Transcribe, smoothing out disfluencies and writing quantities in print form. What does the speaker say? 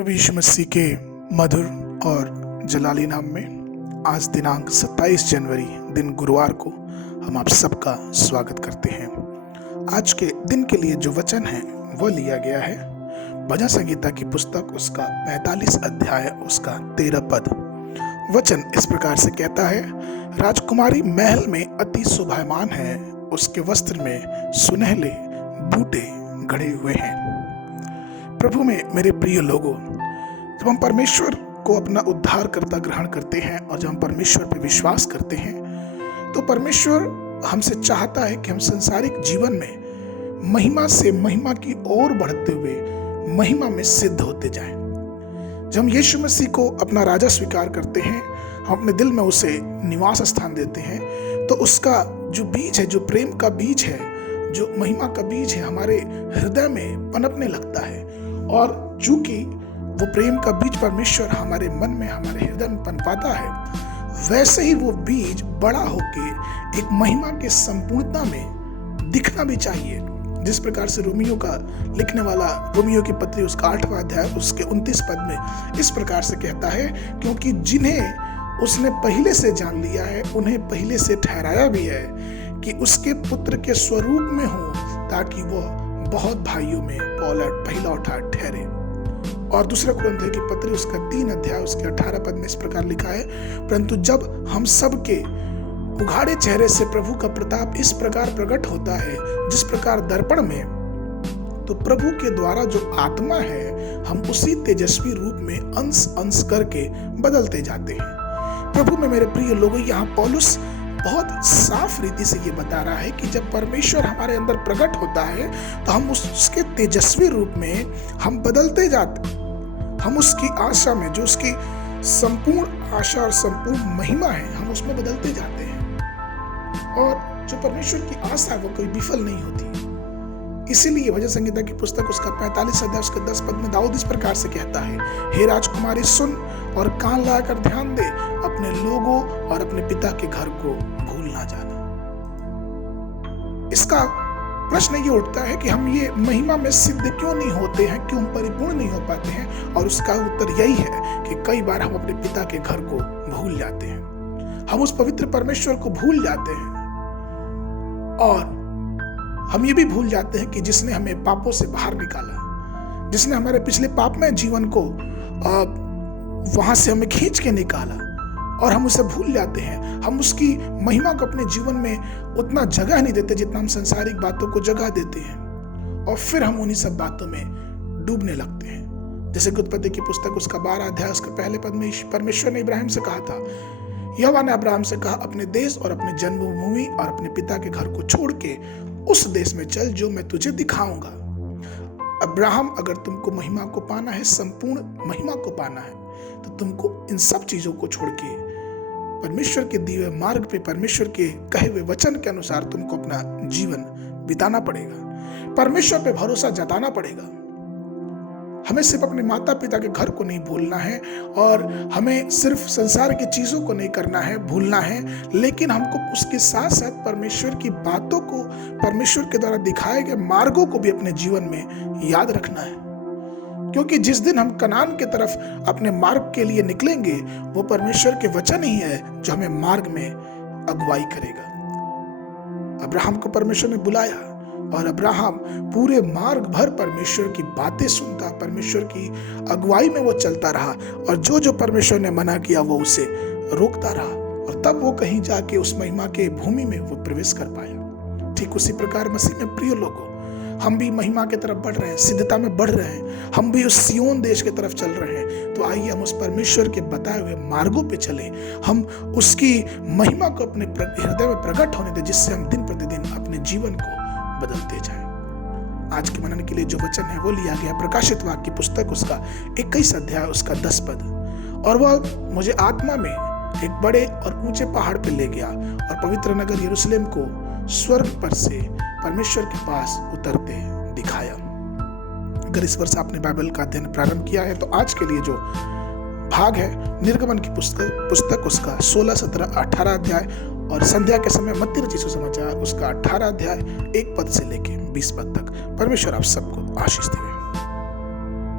प्रभु यीशु मसीह के मधुर और जलाली नाम में आज दिनांक 27 जनवरी दिन गुरुवार को हम आप सबका स्वागत करते हैं। आज के दिन के लिए जो वचन है वो लिया गया है भजन संगीता की पुस्तक उसका 45 अध्याय उसका 13 पद। वचन इस प्रकार से कहता है, राजकुमारी महल में अति शोभायमान है, उसके वस्त्र में सुनहले बूटे गढ़े हुए हैं। प्रभु में मेरे प्रिय लोगों, जब हम परमेश्वर को अपना उद्धारकर्ता ग्रहण करते हैं और जब हम परमेश्वर पर विश्वास करते हैं तो परमेश्वर हमसे चाहता है कि हम सांसारिक जीवन में महिमा से महिमा की ओर बढ़ते हुए महिमा में सिद्ध होते जाएं। जब हम यीशु मसीह को अपना राजा स्वीकार करते हैं, हम अपने दिल में उसे निवास स्थान देते हैं, तो उसका जो बीज है, जो प्रेम का बीज है, जो महिमा का बीज है, हमारे हृदय में पनपने लगता है। और चूंकि वो प्रेम का बीज परमेश्वर हमारे मन में, हमारे हृदय में पनपाता है, वैसे ही वो बीज बड़ा होके एक महिमा के संपूर्णता में दिखना भी चाहिए। जिस प्रकार से रोमियो का लिखने वाला रोमियो की पत्री उसका 8वां अध्याय उसके 29 पद में इस प्रकार से कहता है, क्योंकि जिन्हें उसने पहले से जान लिया है उन्हें पहले से ठहराया भी है कि उसके पुत्र के स्वरूप में हो, ताकि वह बहुत भाइयों में पहला उठार ठहरे। और दूसरा कुरिन्थियों की पत्री उसका 3 अध्याय उसके 18 पद में इस प्रकार लिखा है, परंतु जब हम सब के उघाड़े चेहरे से प्रभु का प्रताप इस प्रकार प्रकट होता है जिस प्रकार दर्पण में, तो प्रभु के द्वारा जो आत्मा है हम उसी तेजस्वी रूप में अंश अंश करके बदलते जाते हैं। प्रभु में मेरे प्रिय लोगों, यहाँ पौलुस बहुत साफ रीति से ये बता रहा है कि जब परमेश्वर हमारे अंदर प्रकट होता है तो हम उसके तेजस्वी रूप में हम बदलते जाते हैं। हम उसकी आशा में, जो उसकी संपूर्ण आशा और संपूर्ण महिमा है, हम उसमें बदलते जाते हैं। और जो परमेश्वर की आशा है वो कोई विफल नहीं होती। इसीलिए भजन संगीता की पुस्तक उसका 45 अध्याय उसके 10 पद में दाऊद इस प्रकार से कहता है, हे राजकुमारी सुन और कान लगाकर ध्यान दे, अपने लोगों और अपने पिता के घर को भूल ना जाना। इसका प्रश्न ये उठता है कि हम ये महिमा में सिद्ध क्यों नहीं होते हैं, क्यों परिपूर्ण नहीं हो पाते हैं? और उसका उत्तर यही है कि कई बार हम अपने पिता के घर को भूल जाते हैं, हम उस पवित्र परमेश्वर को भूल जाते हैं। और हम ये भी भूल जाते हैं कि जिसने हमें पापों से बाहर निकाला, जिसने हमारे पिछले पापमय जीवन को वहां से हमें खींच के निकाला, और हम उसे भूल जाते हैं। हम उसकी महिमा को अपने जीवन में उतना जगह नहीं देते जितना हम सांसारिक बातों को जगह देते हैं, और फिर हम उन्हीं सब बातों में डूबने लगते हैं। जैसे कि उत्पत्ति की पुस्तक उसका 12 अध्याय उसके पहले पद में परमेश्वर ने इब्राहिम से कहा था, यहोवा ने अब्राहम से कहा, अपने देश और अपने जन्मभूमि और अपने पिता के घर को छोड़ के उस देश में चल जो मैं तुझे दिखाऊंगा। अब्राहम, अगर तुमको महिमा को पाना है, संपूर्ण महिमा को पाना है, तो तुमको इन सब चीजों को छोड़ के परमेश्वर के दिए हुए मार्ग पे, परमेश्वर के कहे हुए वचन के अनुसार तुमको अपना जीवन बिताना पड़ेगा, परमेश्वर पे भरोसा जताना पड़ेगा। हमें सिर्फ अपने माता पिता के घर को नहीं भूलना है, और हमें सिर्फ संसार की चीजों को नहीं करना है, भूलना है, लेकिन हमको उसके साथ साथ परमेश्वर की बातों को, परमेश्वर के द्वारा दिखाए गए मार्गों को भी अपने जीवन में याद रखना है। क्योंकि जिस दिन हम कनान के तरफ अपने मार्ग के लिए निकलेंगे, वो परमेश्वर के वचन ही है जो हमें मार्ग में अगुवाई करेगा। अब्राहम को परमेश्वर ने बुलाया और अब्राहम पूरे मार्ग भर परमेश्वर की बातें सुनता, परमेश्वर की अगुवाई में वो चलता रहा, और जो जो परमेश्वर ने मना किया वो उसे रोकता रहा, और तब वो कहीं जाके उस महिमा के भूमि में वो प्रवेश कर पाया। ठीक उसी प्रकार मसीह में प्रिय लोगों, हम भी महिमा की तरफ बढ़ रहे हैं, सिद्धता में बढ़ रहे हैं, हम भी उस सियोन देश की तरफ चल रहे हैं। तो आइए हम उस परमेश्वर के बताए हुए मार्गों पे चलें, हम उसकी महिमा को अपने हृदय में प्रकट होने दें, जिससे हम दिन प्रतिदिन अपने जीवन को बदलते जाएं। आज के मनन के लिए जो वचन है वो लिया गया प्रकाशित वाक्य की पुस्तक उसका 21 अध्याय उसका 10 पद। और वह मुझे आत्मा में एक बड़े और ऊंचे पहाड़ पर ले गया और पवित्र नगर यरूशलेम को स्वर्ग पर से परमेश्वर के पास उतरते दिखाया। अगर इस वर्ष आपने बाइबल का अध्ययन प्रारंभ किया है तो आज के लिए जो भाग है निर्गमन की पुस्तक उसका 16, 17, 18 अध्याय, और संध्या के समय मत्ती रचित सुसमाचार उसका 18 अध्याय 1 पद से लेके 20 पद तक। परमेश्वर आप सबको आशीष देवे।